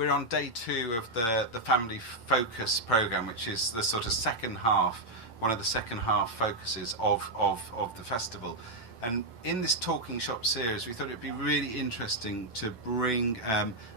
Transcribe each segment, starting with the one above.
we're on day 2 of the Family Focus programme, which is the sort of second half, one of the second half focuses of the festival. And in this Talking Shop series, we thought it'd be really interesting to bring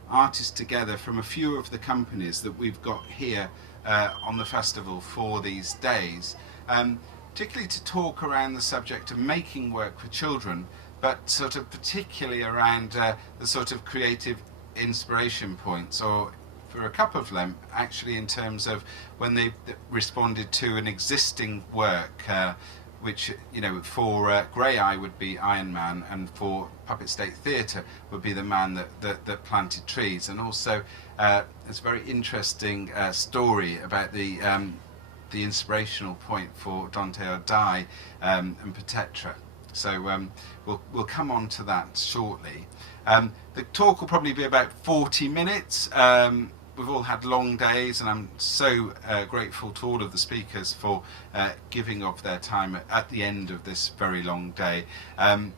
artists together from a few of the companies that we've got here on the festival for these days, particularly to talk around the subject of making work for children, but sort of particularly around the sort of creative inspiration points, or for a couple of them actually in terms of when they responded to an existing work, which, you know, for Grey Eye would be Iron Man, and for Puppet State Theatre would be the man that planted trees. And also it's a very interesting story about the inspirational point for Dante or Die and Petetra. So we'll come on to that shortly. The talk will probably be about 40 minutes. We've all had long days, and I'm so grateful to all of the speakers for giving of their time at the end of this very long day. And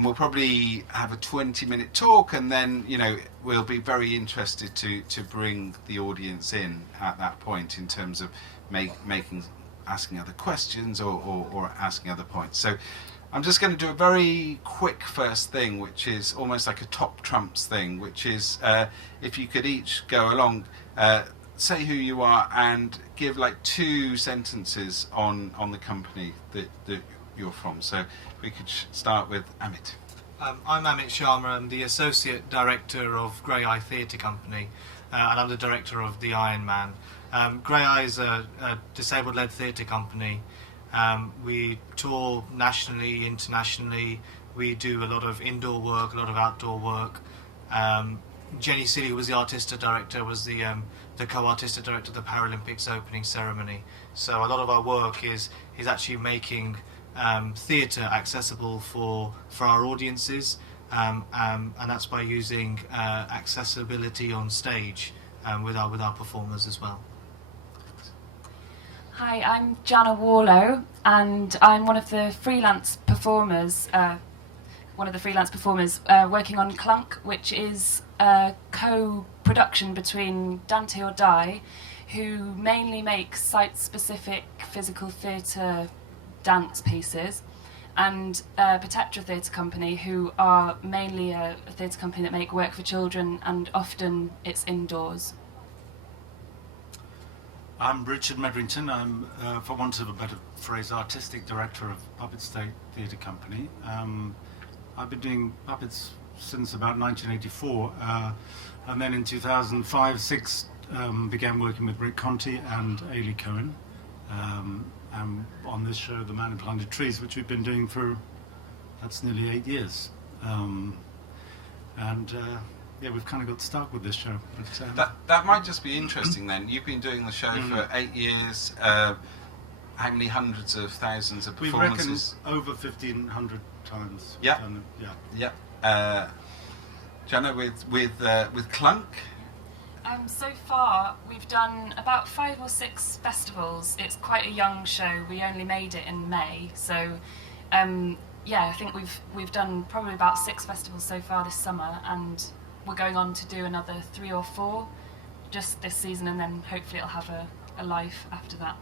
we'll probably have a 20-minute talk, and then, you know, we'll be very interested to bring the audience in at that point in terms of asking other questions or asking other points. So I'm just going to do a very quick first thing, which is almost like a top trumps thing, which is if you could each go along, say who you are and give like 2 sentences on the company that you're from. So if we could start with Amit. I'm Amit Sharma. I'm the Associate Director of Grey Eye Theatre Company, and I'm the Director of the Iron Man. Grey Eye is a disabled-led theatre company. We tour nationally, internationally. We do a lot of indoor work, a lot of outdoor work. Jenny Seeley, who was the artistic director, was the co-artistic director of the Paralympics opening ceremony. So a lot of our work is actually making theatre accessible for our audiences, and that's by using accessibility on stage with our performers as well. Hi, I'm Jana Warlow, and I'm one of the freelance performers. Working on Clunk, which is a co-production between Dante or Die, who mainly makes site-specific physical theatre dance pieces, and Petetra Theatre Company, who are mainly a theatre company that make work for children, and often it's indoors. I'm Richard Medrington. I'm, for want of a better phrase, Artistic Director of Puppet State Theatre Company. I've been doing puppets since about 1984, and then in 2005-06 began working with Rick Conti and Ailey Cohen, and on this show, The Man Who Planted Trees, which we've been doing for, that's nearly 8 years. Yeah, we've kind of got stuck with this show. But, that might just be interesting then. You've been doing the show for 8 years. How many hundreds of thousands of performances? We reckon over 1,500 times. Yeah. Yeah. Jana, with Clunk? So far, we've done about 5 or 6 festivals. It's quite a young show. We only made it in May, so yeah, I think we've done probably about 6 festivals so far this summer, and we're going on to do another 3 or 4 just this season, and then hopefully it'll have a life after that.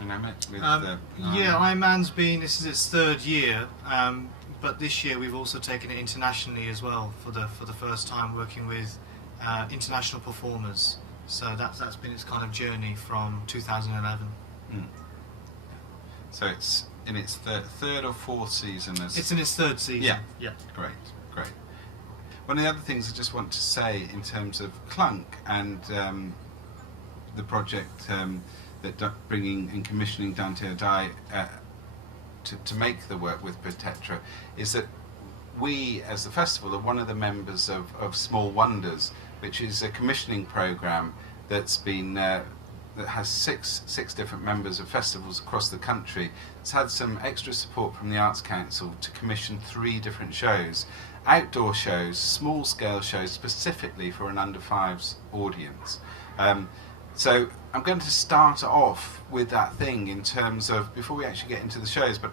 And Amit, with yeah, Iron Man's this is its 3rd year, but this year we've also taken it internationally as well for the first time, working with international performers. So that's been its kind of journey from 2011. So it's in its 3rd or 4th season. It's in its 3rd season. Yeah. Great. One of the other things I just want to say in terms of Clunk and the project that bringing and commissioning Dante or Die to make the work with Petetra is that we, as the festival, are one of the members of Small Wonders, which is a commissioning programme that's been that has six different members of festivals across the country. It's had some extra support from the Arts Council to commission 3 different shows, outdoor shows, small-scale shows specifically for an under-5s audience. So I'm going to start off with that thing in terms of, before we actually get into the shows, but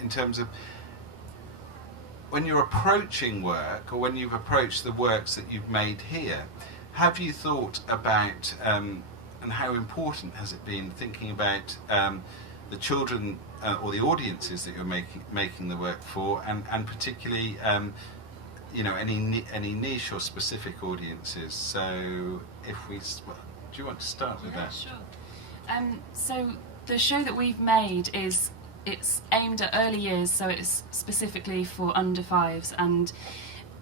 in terms of when you're approaching work, or when you've approached the works that you've made here, have you thought about and how important has it been thinking about the children or the audiences that you're making the work for, and particularly any niche or specific audiences? So if we, do you want to start with that? Sure. So the show that we've made it's aimed at early years, so it's specifically for under fives. And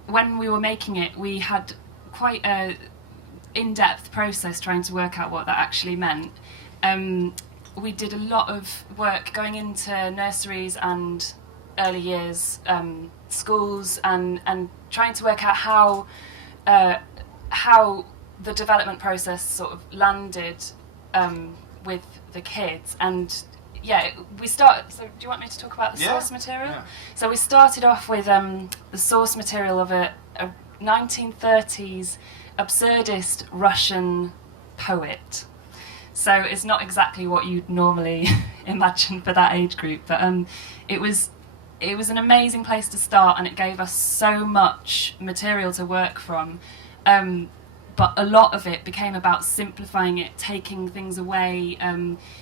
when we were making it, we had quite a in-depth process trying to work out what that actually meant. We did a lot of work going into nurseries and early years schools, and trying to work out how the development process sort of landed with the kids. And we start. So, do you want me to talk about the source material? Yeah. So we started off with the source material of a 1930s absurdist Russian poet. So it's not exactly what you'd normally imagine for that age group, but it was an amazing place to start, and it gave us so much material to work from. But a lot of it became about simplifying it, taking things away,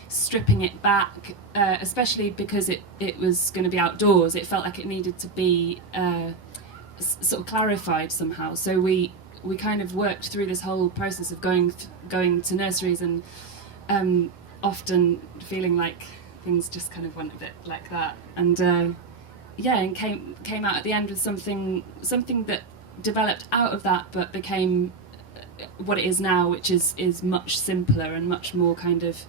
stripping it back, especially because it was going to be outdoors. It felt like it needed to be sort of clarified somehow. So we kind of worked through this whole process of going to nurseries and often feeling like things just kind of went a bit like that. And and came out at the end with something that developed out of that, but became what it is now, which is much simpler and much more kind of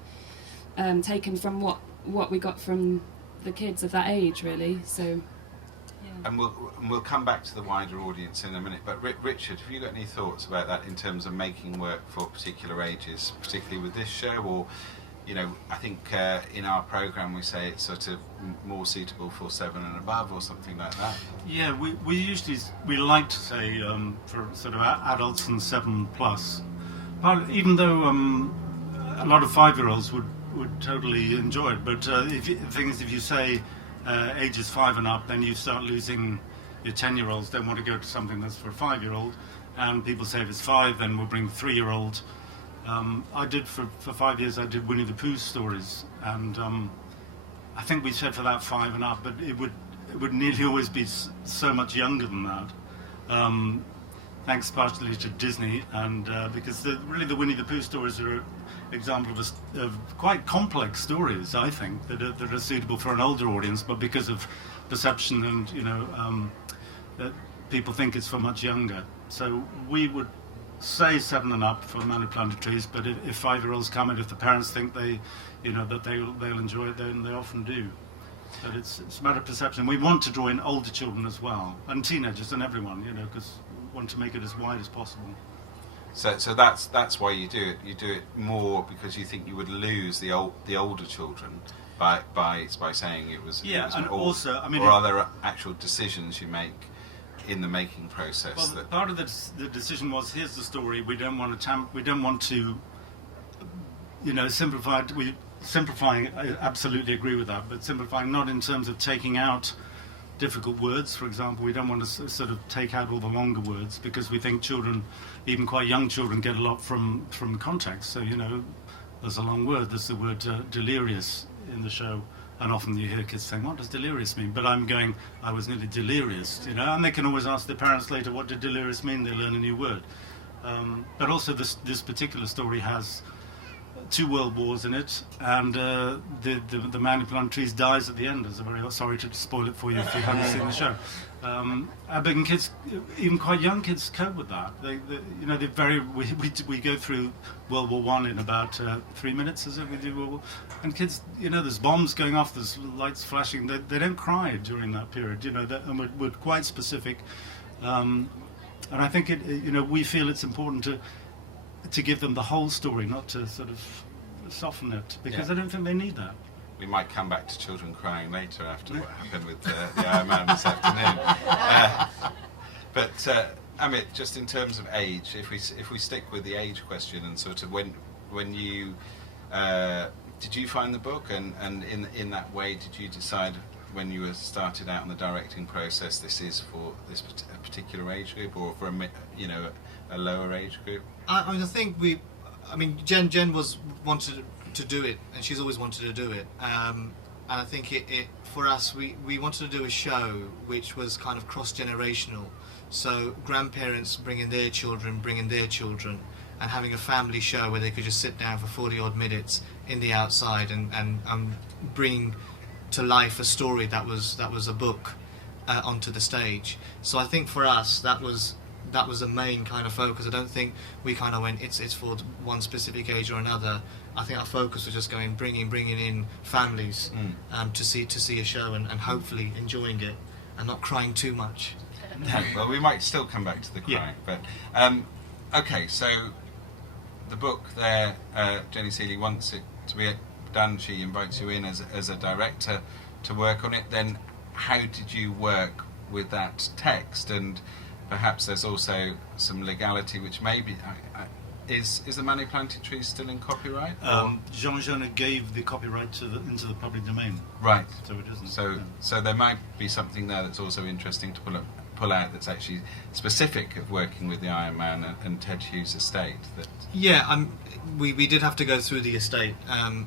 taken from what we got from the kids of that age, really. So, And we'll come back to the wider audience in a minute. But Richard, have you got any thoughts about that in terms of making work for particular ages, particularly with this show? Or, I think in our programme we say it's sort of more suitable for 7 and above, or something like that. Yeah, we like to say for sort of adults and 7 plus. But even though a lot of 5-year-olds would totally enjoy it, but if you say ages 5 and up, then you start losing your 10-year-olds. Don't want to go to something that's for a 5-year-old, and people say if it's 5, then we'll bring 3-year-old. I did for 5 years. I did Winnie the Pooh stories, and I think we said for that 5 and up, but it would nearly always be so much younger than that. Thanks partially to Disney, and because the Winnie the Pooh stories are an example of quite complex stories, I think, that are suitable for an older audience, but because of perception and that people think it's for much younger. So we would say 7 and up for Man Who Planted Trees, but if 5-year-olds come and if the parents think that they'll enjoy it, then they often do. But it's a matter of perception. We want to draw in older children as well, and teenagers and everyone, because we want to make it as wide as possible. So that's why you do it. You do it more because you think you would lose the older children by saying it was. Yeah, it was and also, I mean, or are there actual decisions you make in the making process? Well, part of the decision was, here's the story. We don't want to simplify it. Simplifying, I absolutely agree with that, but simplifying not in terms of taking out difficult words. For example, we don't want to sort of take out all the longer words, because we think children, even quite young children, get a lot from context. So, there's a long word. There's the word delirious in the show, and often you hear kids saying, what does delirious mean? But I'm going, I was nearly delirious, and they can always ask their parents later, what did delirious mean? They learn a new word. But also this particular story has 2 world wars in it, and the Man Who Planted Trees dies at the end. Sorry to spoil it for you if you haven't seen the show. But kids, even quite young kids, cope with that. We go through World War I in about 3 minutes, is it? We do World War, and kids, there's bombs going off, there's lights flashing. They don't cry during that period. And we're quite specific. And I think we feel it's important to give them the whole story, not to sort of soften it, because I don't think they need that. We might come back to children crying later after what happened with the Iron Man this afternoon. But Amit, just in terms of age, if we stick with the age question, and sort of when you did you find the book, and in that way did you decide when you were started out in the directing process, this is for this particular age group, or for a lower age group? I think Jen wanted to do it, and she's always wanted to do it. And I think it for us, we wanted to do a show which was kind of cross-generational. So grandparents bringing their children, and having a family show where they could just sit down for 40 odd minutes in the outside and bring to life a story that was a book onto the stage. So I think for us that was the main kind of focus. I don't think we kind of went it's for one specific age or another. I think our focus was just bringing in families to see a show and hopefully enjoying it and not crying too much. Well, we might still come back to the crying, but okay. So the book there, Jenny Seeley wants it to be done. She invites you in as a director to work on it. Then, how did you work with that text? And perhaps there's also some legality, which maybe is the Many Planted Trees still in copyright? Jean Genet gave the copyright into the public domain. Right. So it isn't. So there might be something there that's also interesting to pull out that's actually specific of working with the Iron Man and Ted Hughes' estate. We did have to go through the estate and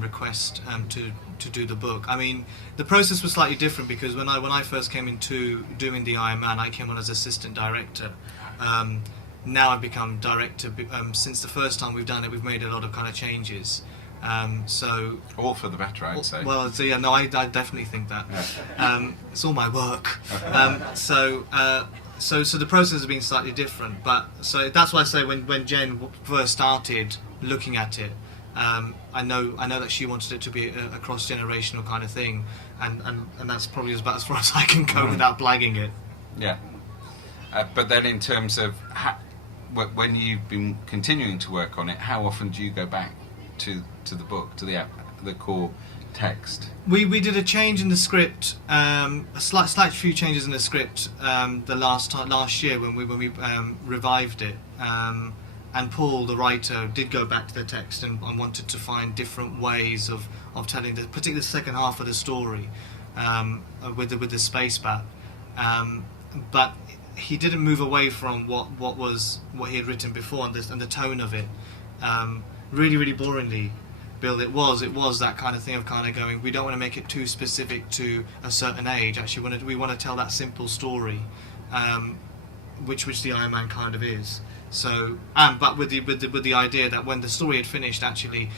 request to do the book. I mean, the process was slightly different because when I first came into doing the Iron Man, I came on as assistant director. Now I've become director. Since the first time we've done it, we've made a lot of kind of changes. So all for the better, I'd say. Well, so yeah, no, I definitely think that. It's all my work. So the process has been slightly different, but so that's why I say when Jen first started looking at it, I know that she wanted it to be a cross-generational kind of thing, and that's probably about as far as I can go without blagging it. Yeah. But then in terms of when you've been continuing to work on it, how often do you go back to the book, to the core text? We did a change in the script, a slight few changes in the script the last year when we revived it, and Paul, the writer, did go back to the text and wanted to find different ways of telling particularly the second half of the story with the space bat, but he didn't move away from what he had written before and the tone of it. Really boringly, Bill, it was that kind of thing of kind of going, we don't want to make it too specific to a certain age. Actually, we want to tell that simple story, which the Iron Man kind of is. So, but with the idea that when the story had finished, actually,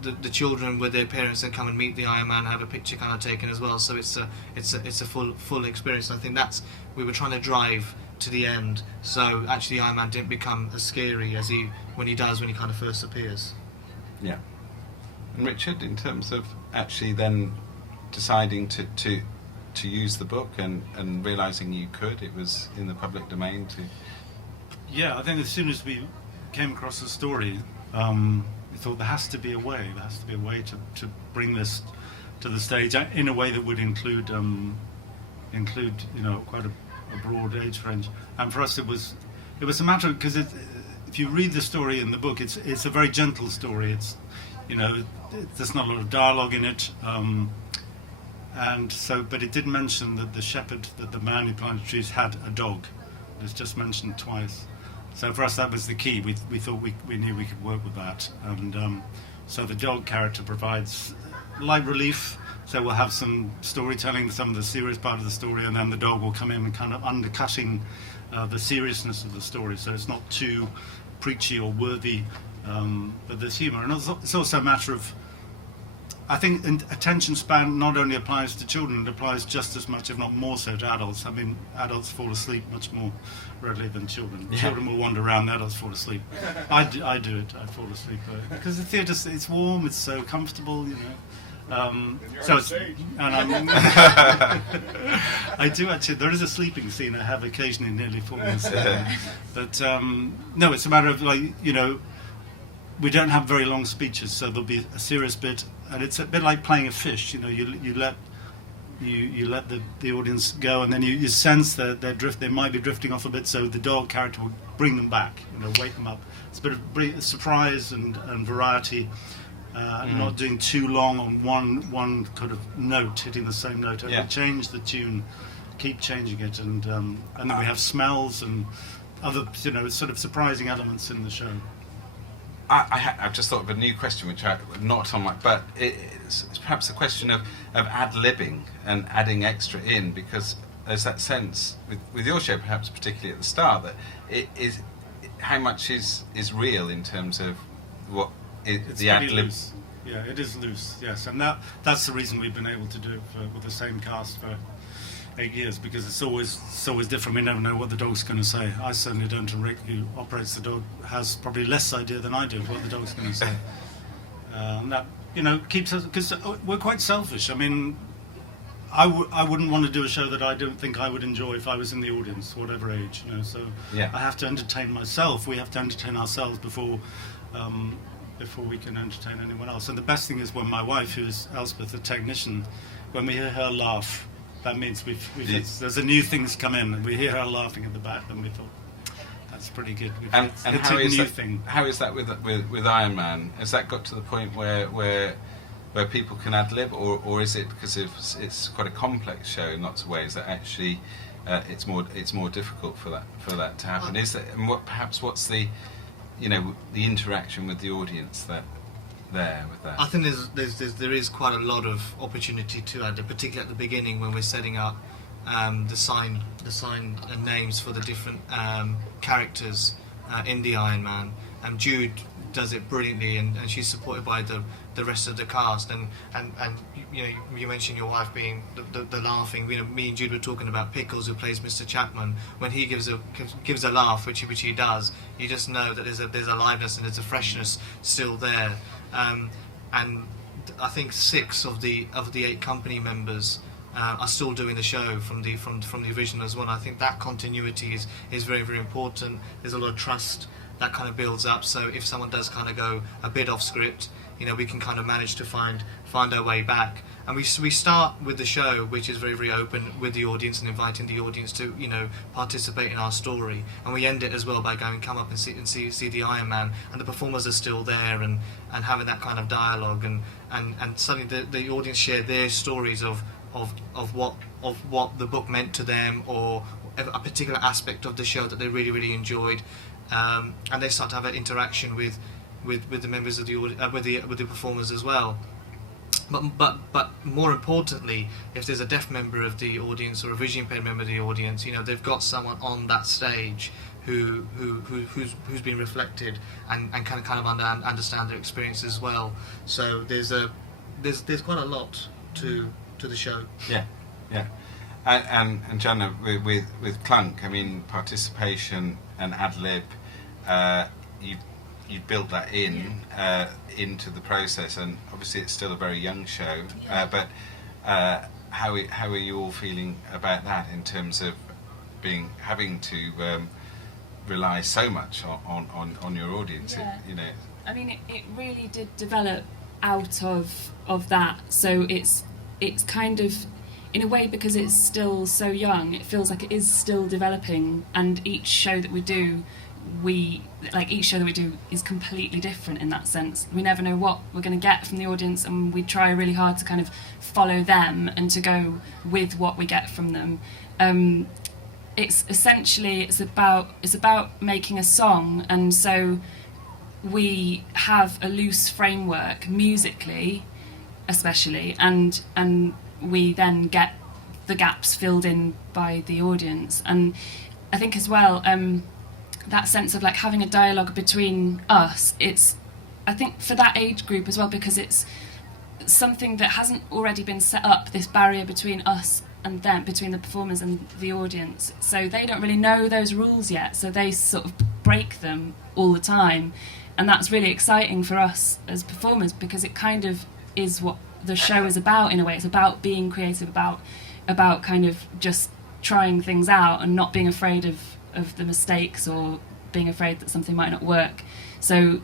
the children with their parents then come and meet the Iron Man and have a picture kind of taken as well. So it's a full experience. And I think that's we were trying to drive to the end. So actually, Iron Man didn't become as scary as when he kind of first appears. Yeah. And Richard, in terms of actually then deciding to use the book and realising you could, it was in the public domain to... Yeah, I think as soon as we came across the story, we thought there has to be a way. There has to be a way to bring this to the stage in a way that would include quite a broad age range. And for us, it was a matter of, because if you read the story in the book, it's a very gentle story. It's there's not a lot of dialogue in it, and so, but it did mention that the man who planted trees had a dog. It's just mentioned twice. So for us, that was the key. We thought we knew we could work with that, and so the dog character provides light relief. So we'll have some storytelling, some of the serious part of the story, and then the dog will come in and kind of undercutting the seriousness of the story. So it's not too preachy or worthy, but there's humour. And it's also a matter of, I think attention span not only applies to children, it applies just as much, if not more so, to adults. I mean, adults fall asleep much more readily than children. Yeah. Children will wander around, adults fall asleep. I do it, I fall asleep. Because the theatre, it's warm, it's so comfortable, so it's, and I do actually, there is a sleeping scene. I have occasionally nearly fallen asleep. But no, it's a matter of we don't have very long speeches, so there'll be a serious bit, and it's a bit like playing a fish. You let the audience go, and then you sense that they might be drifting off a bit, so the dog character will bring them back, wake them up. It's a bit of surprise and variety. not doing too long on one kind of note, hitting the same note. And Yeah. we change the tune, keep changing it, and then we have smells and other, sort of surprising elements in the show. I've just thought of a new question, which I'm not on my, but it's perhaps a question of ad-libbing and adding extra in, because there's that sense with your show, perhaps particularly at the start, that it is how much is real in terms of what It's the pretty ad-lib. loose. Yeah, it is loose. Yes, and that's the reason we've been able to do it with the same cast for 8 years, because it's always different. We never know what the dog's going to say. I certainly don't, and Rick, who operates the dog, has probably less idea than I do of what the dog's going to say. And that, keeps us, because we're quite selfish. I mean, I wouldn't want to do a show that I don't think I would enjoy if I was in the audience, whatever age, so Yeah. I have to entertain myself. We have to entertain ourselves before we can entertain anyone else. And the best thing is when my wife, who's Elspeth, the technician, when we hear her laugh, that means there's a new thing's come in, and we hear her laughing at the back, then we thought, that's pretty good. And it's how a is new that? thing. How is that with Iron Man? Has that got to the point where people can ad lib, or is it because it's quite a complex show in lots of ways that actually it's more difficult for that to happen? Is that, and what's the the interaction with the audience with that? I think there is quite a lot of opportunity to add, particularly at the beginning when we're setting up the sign and names for the different characters in the Iron Man. Jude does it brilliantly, and she's supported by the rest of the cast. And you mentioned your wife being the laughing. Me and Jude were talking about Pickles, who plays Mr. Chapman. When he gives a laugh, which he does, you just know that there's a liveness and there's a freshness still there. And I think 6 of the 8 company members are still doing the show from the original as well. I think that continuity is very, very important. There's a lot of trust that kind of builds up. So if someone does kind of go a bit off script, we can kind of manage to find our way back. And we start with the show, which is very, very open with the audience and inviting the audience to participate in our story. And we end it as well by going, come up and see the Iron Man, and the performers are still there, and having that kind of dialogue, and suddenly the audience share their stories of what the book meant to them, or a particular aspect of the show that they really, really enjoyed, and they start to have an interaction with the members of the audience, with the performers as well. But more importantly, if there's a deaf member of the audience or a vision impaired member of the audience, they've got someone on that stage who's been reflected and can kind of understand their experience as well. So there's quite a lot to the show. Yeah. And Jana, with Clunk, I mean, participation and ad lib, you built that into the process, and obviously it's still a very young show. But how are you all feeling about that in terms of having to rely so much on your audience? Yeah. I mean, it really did develop out of that. So it's kind of, in a way, because it's still so young, it feels like it is still developing, and each show that we do is completely different in that sense. We never know what we're going to get from the audience, and we try really hard to kind of follow them and to go with what we get from them. It's about making a song, and so we have a loose framework musically, especially, and we then get the gaps filled in by the audience. And I think as well, that sense of like having a dialogue between us, I think for that age group as well, because it's something that hasn't already been set up, this barrier between us and them, between the performers and the audience. So they don't really know those rules yet, so they sort of break them all the time. And that's really exciting for us as performers, because it kind of is what the show is about in a way. It's about being creative, about kind of just trying things out and not being afraid of the mistakes or being afraid that something might not work. So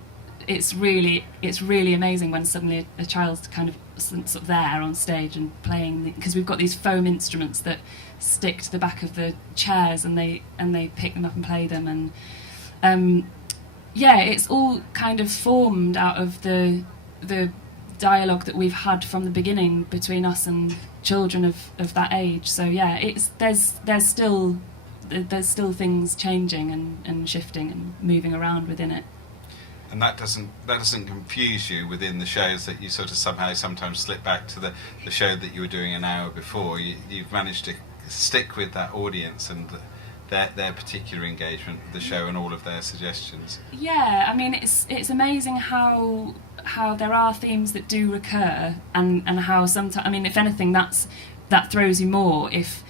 it's really amazing when suddenly a child's kind of sort of there on stage and playing, because we've got these foam instruments that stick to the back of the chairs, and they pick them up and play them, and it's all kind of formed out of the dialogue that we've had from the beginning between us and children of that age. So yeah, there's still things changing and shifting and moving around within it. And that doesn't confuse you within the shows, that you sort of somehow sometimes slip back to the show that you were doing an hour before. You've managed to stick with that audience and their particular engagement with the show and all of their suggestions. Yeah, I mean it's amazing how there are themes that do recur, and how sometimes, I mean, if anything, that throws you more if,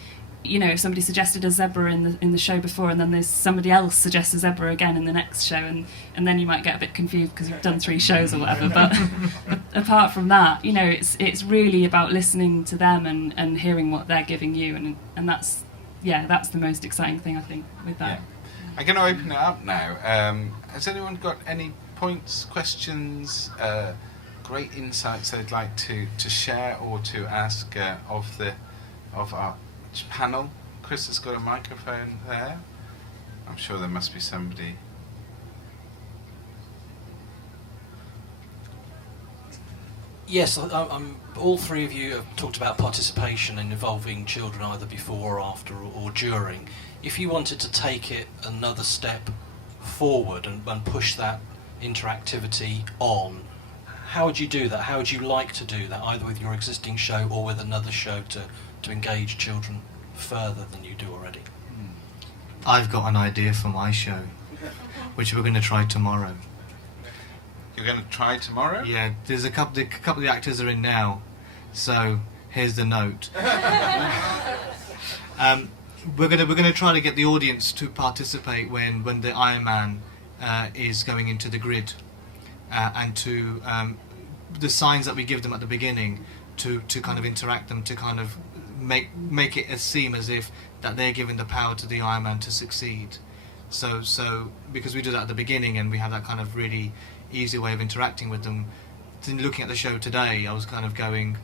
you know, if somebody suggested a zebra in the show before, and then there's somebody else suggests a zebra again in the next show, and then you might get a bit confused because you've done 3 shows or whatever. But apart from that, you know, it's really about listening to them and hearing what they're giving you, and that's the most exciting thing, I think, with that. Yeah. I'm going to open it up now. Has anyone got any points, questions, great insights they'd like to share or to ask of our panel? Chris has got a microphone there. I'm sure there must be somebody. Yes, all 3 of you have talked about participation and involving children either before or after or during. If you wanted to take it another step forward and push that interactivity on, how would you do that? How would you like to do that, either with your existing show or with another show to engage children further than you do already? I've got an idea for my show, which we're going to try tomorrow. You're going to try tomorrow? Yeah, there's a couple of the actors are in now, so here's the note. We're gonna try to get the audience to participate when the Iron Man is going into the grid, and to the signs that we give them at the beginning to kind of interact them, to kind of make it seem as if that they're giving the power to the Iron Man to succeed. So because we do that at the beginning and we have that kind of really easy way of interacting with them. Looking at the show today, I was kind of going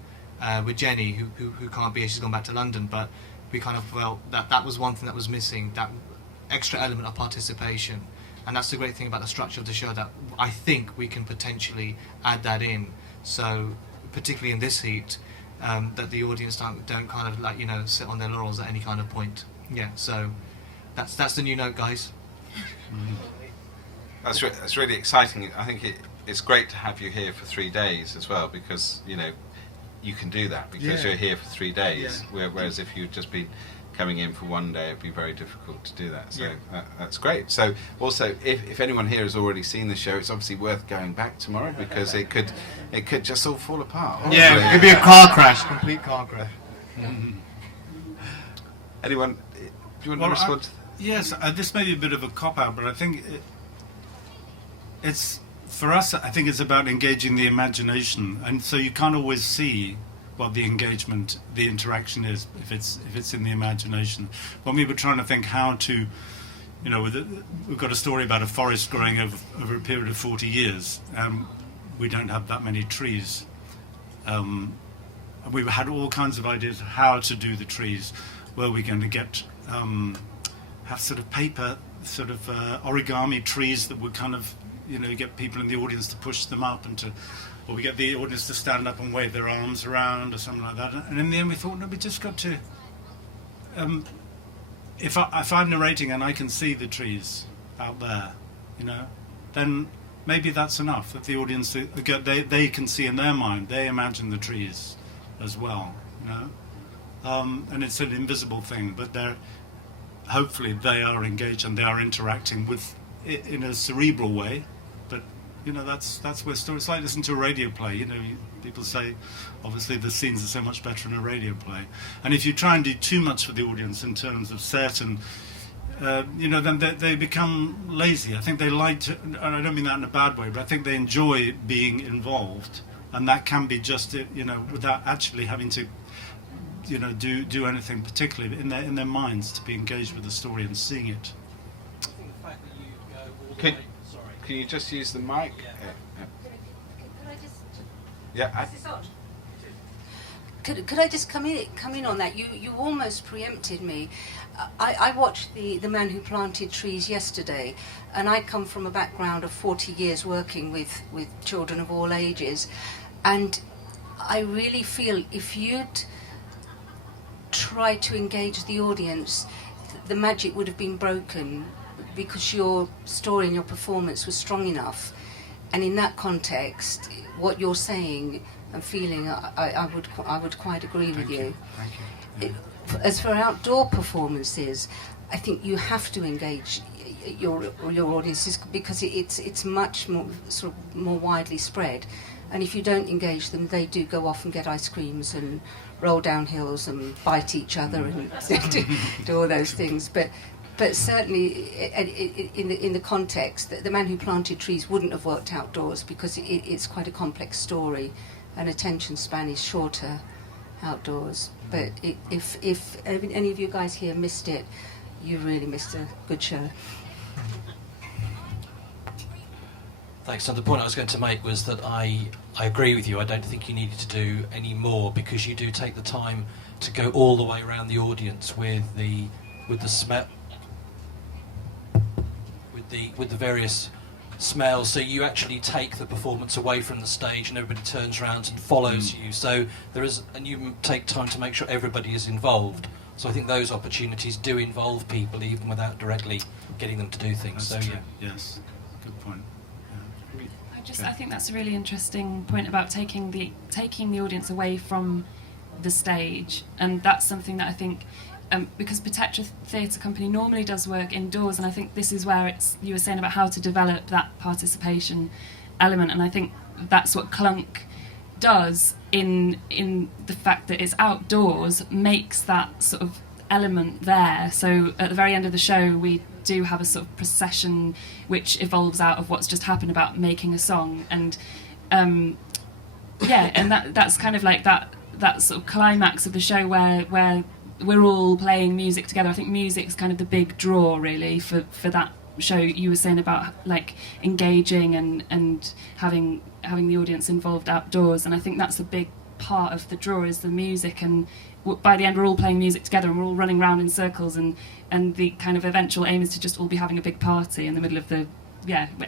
with Jenny, who can't be here, she's gone back to London, but we kind of felt that was one thing that was missing, that extra element of participation. And that's the great thing about the structure of the show, that I think we can potentially add that in. So particularly in this heat, that the audience don't kind of, like, you know, sit on their laurels at any kind of point. Yeah, so that's the new note, guys. That's really exciting. I think it's great to have you here for 3 days as well, because, you know, you can do that because you're here for 3 days. Yeah. Whereas if you'd just been coming in for 1 day, it'd be very difficult to do that. So that's great. So also, if anyone here has already seen the show, it's obviously worth going back tomorrow, because it could just all fall apart. Yeah, it could be a car crash, complete car crash. Anyone? Do you want to respond to that? Yes, this may be a bit of a cop-out, but I think it's, for us, I think it's about engaging the imagination, and so you can't always see what the engagement, the interaction is if it's in the imagination. When we were trying to think how to, you know, we've got a story about a forest growing over a period of 40 years. We don't have that many trees. We had all kinds of ideas of how to do the trees. Were we going to get have sort of paper, sort of origami trees that would kind of, you know, get people in the audience to push them up, or we get the audience to stand up and wave their arms around or something like that. And in the end we thought, no, we just got to, if I'm narrating and I can see the trees out there, you know, then maybe that's enough, that the audience, they can see in their mind, they imagine the trees as well, you know. And it's an invisible thing, but hopefully they are engaged and they are interacting with it in a cerebral way. But, you know, that's where it's like listening to a radio play. You know, people say, obviously the scenes are so much better in a radio play. And if you try and do too much for the audience in terms of set and, you know, then they become lazy. I think they like to, and I don't mean that in a bad way, but I think they enjoy being involved. And that can be just, you know, without actually having to, you know, do anything particularly in their minds, to be engaged with the story and seeing it. I think the fact that you go all the way... Sorry. Can you just use the mic? Could I just... Yeah. Is this on? Could I just come in on that? You almost preempted me. I watched the Man Who Planted Trees yesterday, and I come from a background of 40 years working with children of all ages, And I really feel if you'd tried to engage the audience, the magic would have been broken, because your story and your performance was strong enough. And in that context, what you're saying and feeling, I would quite agree with you. Thank you. As for outdoor performances, I think you have to engage your audiences, because it's much more sort of more widely spread. And if you don't engage them, they do go off and get ice creams and roll down hills and bite each other and do all those things. But certainly, in the context, the Man Who Planted Trees wouldn't have worked outdoors, because it's quite a complex story, and attention span is shorter outdoors. But if any of you guys here missed it, you really missed a good show. Thanks. So the point I was going to make was that I agree with you. I don't think you needed to do any more, because you do take the time to go all the way around the audience with the smell, with the various smells. So you actually take the performance away from the stage, and everybody turns around and follows you. So and you take time to make sure everybody is involved. So I think those opportunities do involve people, even without directly getting them to do things. That's so true. yeah. Yes, good point. I think that's a really interesting point about taking the audience away from the stage, and that's something that I think, because Petetra Theatre Company normally does work indoors, and I think this is where you were saying about how to develop that participation element, and I think that's what Clunk does in the fact that it's outdoors, makes that sort of element there. So at the very end of the show, we do have a sort of procession which evolves out of what's just happened about making a song, and and that's kind of like that sort of climax of the show where we're all playing music together. I think music's kind of the big draw really for that show. You were saying about like engaging and having the audience involved outdoors, and I think that's a big part of the draw is the music, and by the end we're all playing music together and we're all running around in circles, and the kind of eventual aim is to just all be having a big party in the middle of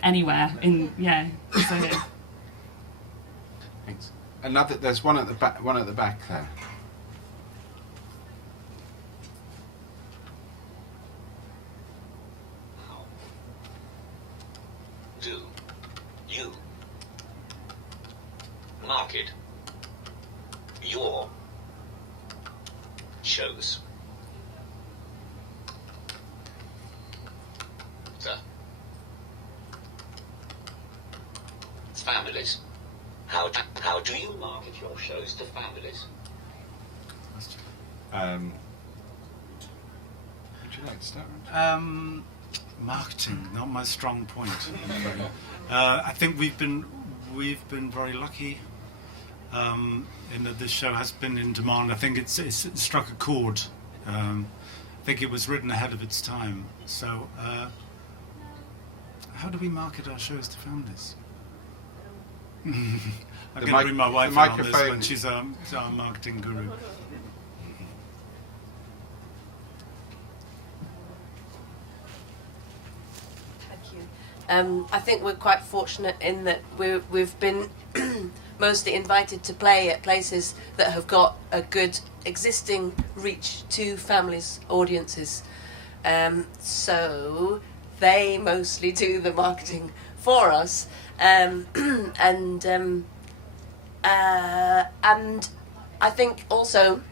anywhere in so yeah. Thanks. There's one at the back there. Do you market your shows to families? How do you market your shows to families? Would you like to start? Marketing, not my strong point. I think we've been very lucky in that this show has been in demand. I think it's struck a chord. I think it was written ahead of its time. So, how do we market our shows to families? I'm going to bring my wife in on this one. She's our marketing guru. I think we're quite fortunate in that we've been mostly invited to play at places that have got a good existing reach to families' audiences. So they mostly do the marketing for us. And I think also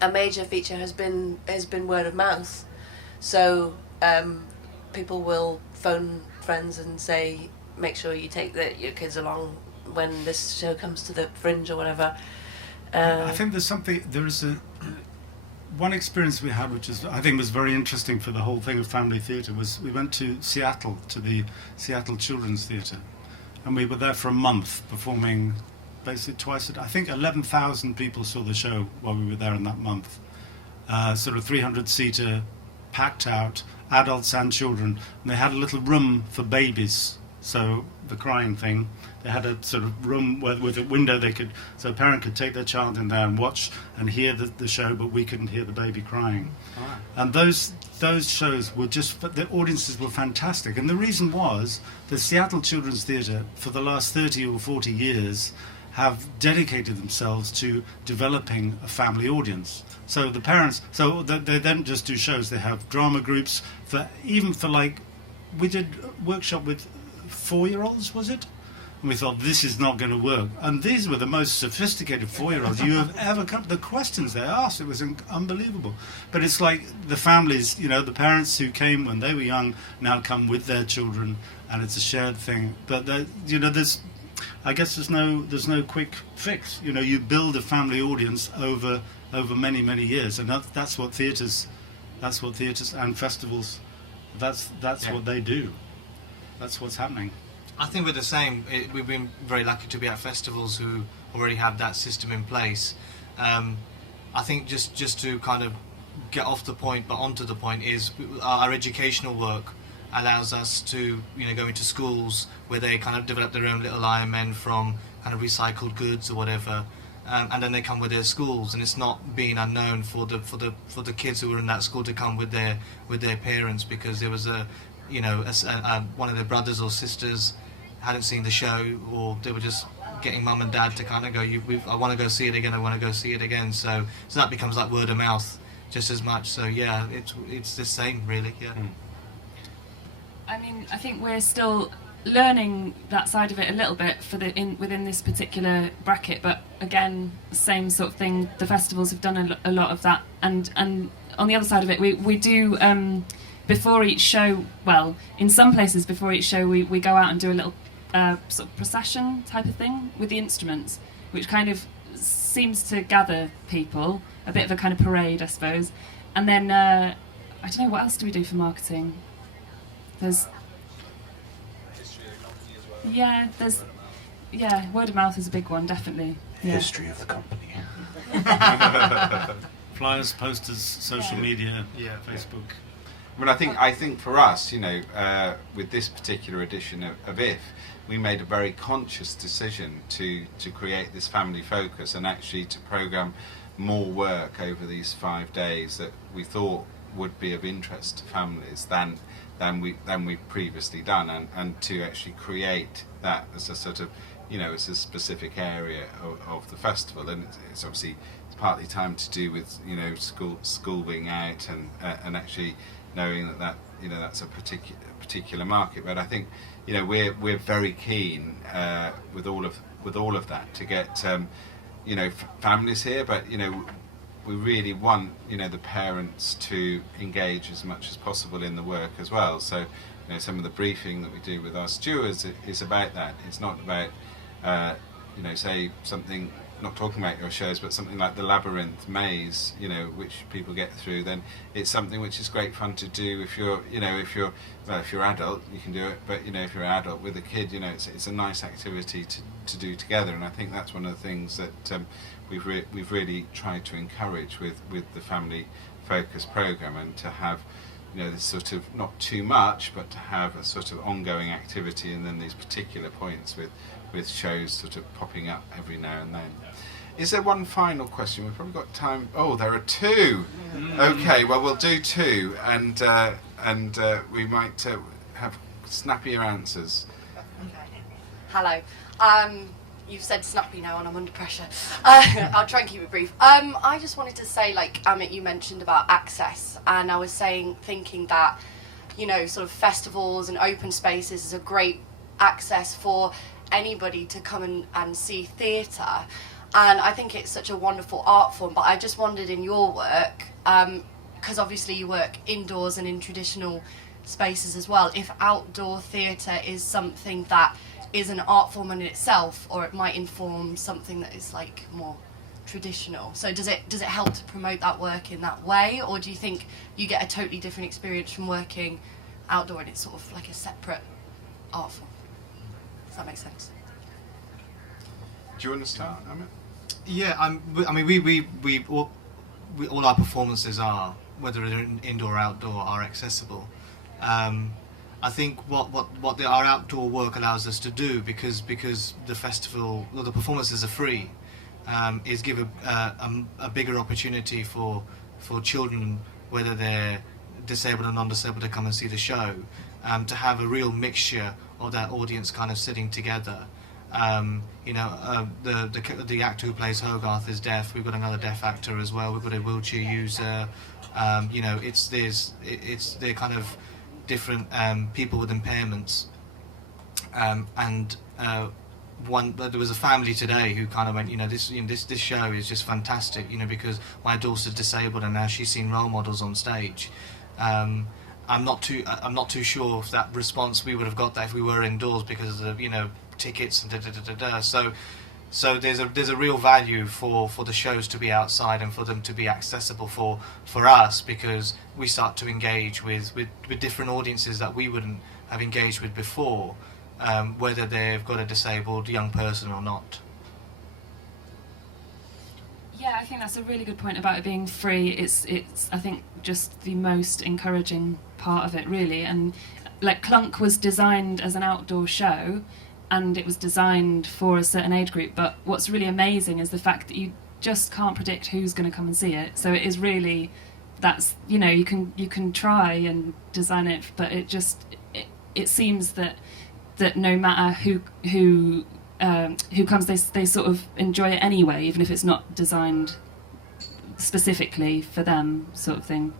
a major feature has been word of mouth. So people will phone friends and say, make sure you take your kids along when this show comes to the Fringe or whatever. I think there is one experience we had which I think was very interesting for the whole thing of family theatre was we went to Seattle, to the Seattle Children's Theatre, and we were there for a month performing basically twice a day. I think 11,000 people saw the show while we were there in that month. Sort of 300-seater, packed out, adults and children, and they had a little room for babies, so the crying thing, they had a sort of room with a window so a parent could take their child in there and watch and hear the show, but we couldn't hear the baby crying. Right. And those shows were the audiences were fantastic, and the reason was the Seattle Children's Theatre for the last 30 or 40 years have dedicated themselves to developing a family audience. So the parents, so they don't just do shows, they have drama groups even for like, we did a workshop with 4-year-olds, was it? And we thought, this is not going to work. And these were the most sophisticated 4-year-olds you have ever come. The questions they asked, it was unbelievable. But it's like the families, the parents who came when they were young now come with their children, and it's a shared thing. But there's, I guess there's no quick fix. You build a family audience over many, many years, and that's what theatres and festivals, that's what they do. That's what's happening. I think we're the same. We've been very lucky to be at festivals who already have that system in place. I think just to kind of get off the point but onto the point is our educational work allows us to go into schools where they kind of develop their own little Iron Men from kind of recycled goods or whatever, and then they come with their schools, and it's not being unknown for the kids who were in that school to come with their parents, because there was one of their brothers or sisters hadn't seen the show, or they were just getting mum and dad to kind of go, I want to go see it again, I want to go see it again. So that becomes like word of mouth just as much. So yeah, it's the same really. Yeah. I mean, I think we're still learning that side of it a little bit within this particular bracket, but again, same sort of thing. The festivals have done a lot of that, and on the other side of it, we do before each show. Well, in some places before each show, we go out and do a little sort of procession type of thing with the instruments, which kind of seems to gather people, a bit of a kind of parade, I suppose. And then I don't know, what else do we do for marketing? There's word of mouth is a big one, definitely. Yeah. History of the company. Flyers, posters, social media, Facebook. I mean, I think for us, with this particular edition of IF, we made a very conscious decision to create this family focus and actually to programme more work over these 5 days that we thought would be of interest to families than we've previously done, and to actually create that as a sort of, as a specific area of the festival. And it's obviously partly time to do with school being out and actually knowing that that's a particular market. But I think we're very keen with all of that to get families here, but we really want the parents to engage as much as possible in the work as well. So some of the briefing that we do with our stewards is about that. It's not about say something, not talking about your shows, but something like the Labyrinth Maze, which people get through. Then it's something which is great fun to do if you're adult, you can do it. But if you're an adult with a kid, it's a nice activity to do together. And I think that's one of the things that we've really tried to encourage with the family focus program, and to have this sort of, not too much, but to have a sort of ongoing activity, and then these particular points with shows sort of popping up every now and then. Is there one final question? We've probably got time. Oh, there are two. Okay, well, we'll do two, and we might have snappier answers. Hello. You've said snappy now, and I'm under pressure. I'll try and keep it brief. I just wanted to say, like Amit, you mentioned about access, and I was thinking that, sort of festivals and open spaces is a great access for anybody to come and see theatre. And I think it's such a wonderful art form, but I just wondered in your work, because obviously you work indoors and in traditional spaces as well, if outdoor theatre is something that is an art form in itself, or it might inform something that is like more traditional. So does it help to promote that work in that way, or do you think you get a totally different experience from working outdoor and it's sort of like a separate art form? Does that make sense? Do you want to start, Amit? Yeah, I mean, we all our performances are, whether they're indoor or outdoor, are accessible. I think what our outdoor work allows us to do, because the festival, well, the performances are free, is give a bigger opportunity for children, whether they're disabled or non-disabled, to come and see the show, to have a real mixture of that audience kind of sitting together. The actor who plays Hogarth is deaf. We've got another deaf actor as well. We've got a wheelchair user. They're kind of different people with impairments. There was a family today who kind of went, this show is just fantastic, because my daughter's disabled and now she's seen role models on stage. I'm not too sure if that response we would have got that if we were indoors because of tickets and So there's a real value for the shows to be outside and for them to be accessible for us, because we start to engage with different audiences that we wouldn't have engaged with before, whether they've got a disabled young person or not. Yeah, I think that's a really good point about it being free. It's I think just the most encouraging part of it, really. And like Clunk was designed as an outdoor show, and it was designed for a certain age group, but what's really amazing is the fact that you just can't predict who's going to come and see it. So it is really, that's, you can try and design it, but it seems that no matter who comes, they sort of enjoy it anyway, even if it's not designed specifically for them, sort of thing.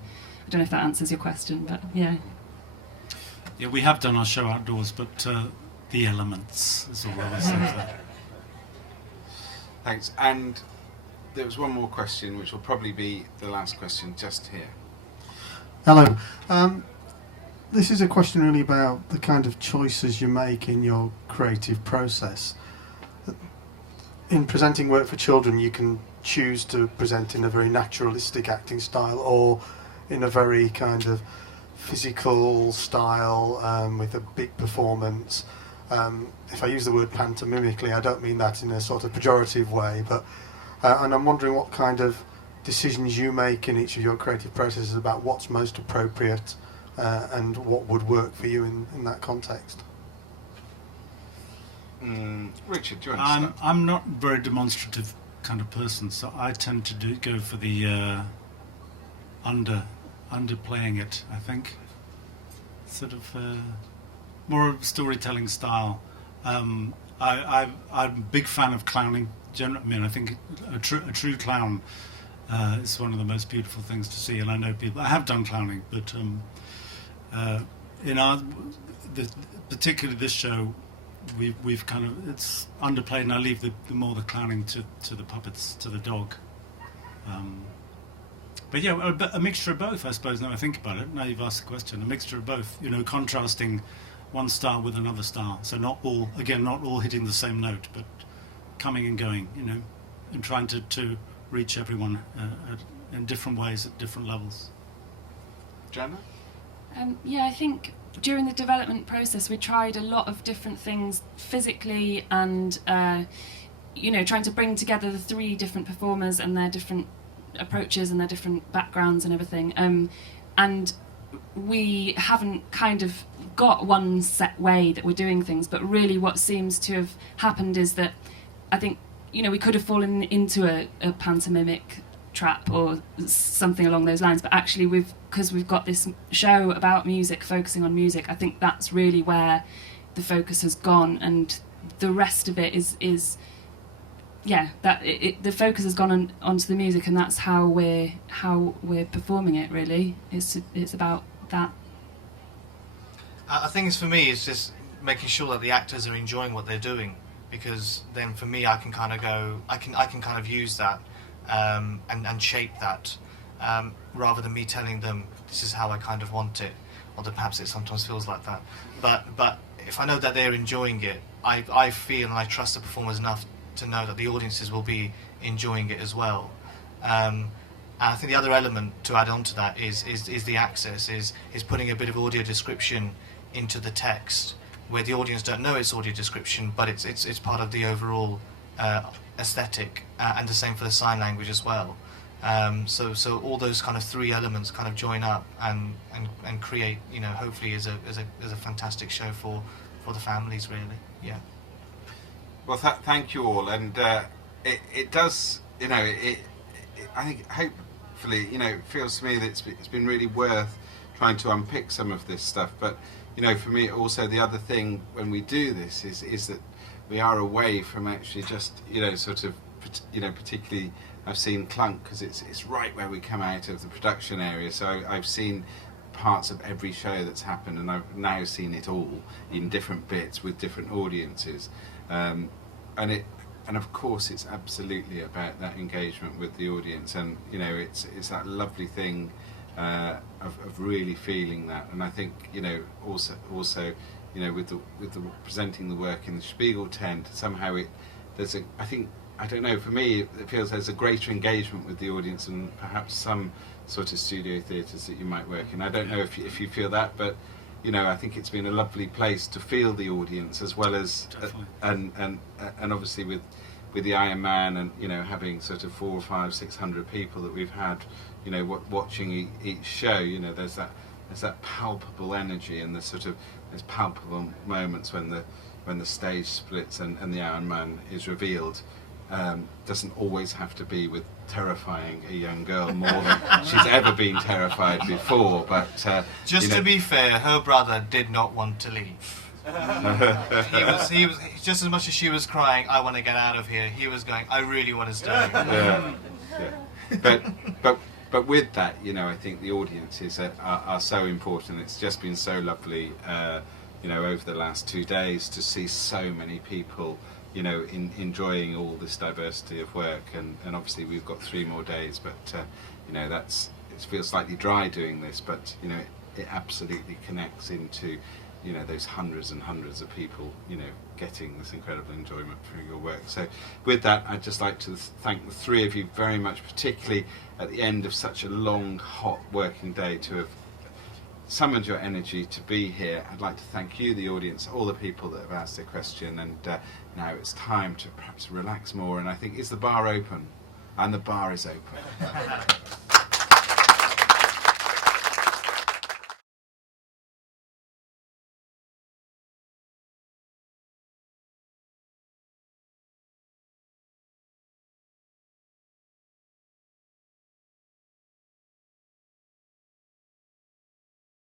I don't know if that answers your question, but yeah. Yeah, we have done our show outdoors, but the elements is all I was saying there. Thanks. And there was one more question, which will probably be the last question just here. Hello. This is a question really about the kind of choices you make in your creative process. In presenting work for children, you can choose to present in a very naturalistic acting style or in a very kind of physical style with a big performance. If I use the word pantomimically, I don't mean that in a sort of pejorative way, but and I'm wondering what kind of decisions you make in each of your creative processes about what's most appropriate and what would work for you in that context. Richard, do you want to start? I'm not a very demonstrative kind of person, so I tend to go for the underplaying it, I think. Sort of more of a storytelling style. I'm a big fan of clowning. I think a true clown is one of the most beautiful things to see, and I know people. I have done clowning, but particularly this show, we've kind of, it's underplayed, and I leave the clowning to the puppets, to the dog. But yeah, a mixture of both, I suppose. Now I think about it, now you've asked the question, a mixture of both. Contrasting one style with another style. So not all hitting the same note, but coming and going. And trying to reach everyone in different ways at different levels. Jenna? Yeah, I think during the development process we tried a lot of different things physically and trying to bring together the three different performers and their different approaches and their different backgrounds and everything, and we haven't kind of got one set way that we're doing things, but really what seems to have happened is that I think we could have fallen into a pantomimic trap or something along those lines, but actually because we've got this show about music, focusing on music, I think that's really where the focus has gone, and the rest of it is the focus has gone onto the music, and that's how we're performing it. Really, it's about that. I think for me, it's just making sure that the actors are enjoying what they're doing, because then for me, I can kind of go, I can kind of use that and shape that, rather than me telling them this is how I kind of want it, although perhaps it sometimes feels like that. But if I know that they're enjoying it, I feel and I trust the performers enough to know that the audiences will be enjoying it as well. And I think the other element to add on to that is the access, is putting a bit of audio description into the text, where the audience don't know it's audio description, but it's part of the overall aesthetic, and the same for the sign language as well. So all those kind of three elements kind of join up and create, hopefully is a fantastic show for the families, really. Yeah. Well, thank you all, and it does, I think hopefully, it feels to me that it's been really worth trying to unpick some of this stuff. But for me, also the other thing when we do this is that we are away from actually just, you know, sort of, you know, particularly I've seen Clunk because it's right where we come out of the production area, so I've seen parts of every show that's happened, and I've now seen it all in different bits with different audiences, and of course it's absolutely about that engagement with the audience, and you know it's that lovely thing of really feeling that. And I think, you know, also you know, with the presenting the work in the Spiegel tent, somehow I don't know, for me it feels there's a greater engagement with the audience than perhaps some sort of studio theatres that you might work in. I don't know if you feel that, but you know, I think it's been a lovely place to feel the audience, as well as and obviously with the Iron Man, and you know, having sort of 400 or 500, 600 people that we've had, you know, watching each show. You know, there's that palpable energy, and there's palpable moments when the stage splits and the Iron Man is revealed. Doesn't always have to be with terrifying a young girl more than she's ever been terrified before, but just to be fair, her brother did not want to leave. he was just as much as she was crying, I want to get out of here, he was going, I really want to stay. Yeah. But with that, you know, I think the audiences are so important. It's just been so lovely, you know, over the last 2 days to see so many people, you know, enjoying all this diversity of work, and obviously we've got 3 more days, but you know, it feels slightly dry doing this, but you know, it absolutely connects into, you know, those hundreds and hundreds of people, you know, getting this incredible enjoyment through your work. So with that, I'd just like to thank the 3 of you very much, particularly at the end of such a long, hot working day, to have summoned your energy to be here. I'd like to thank you, the audience, all the people that have asked their question, and now it's time to perhaps relax more, and I think, is the bar open? And the bar is open.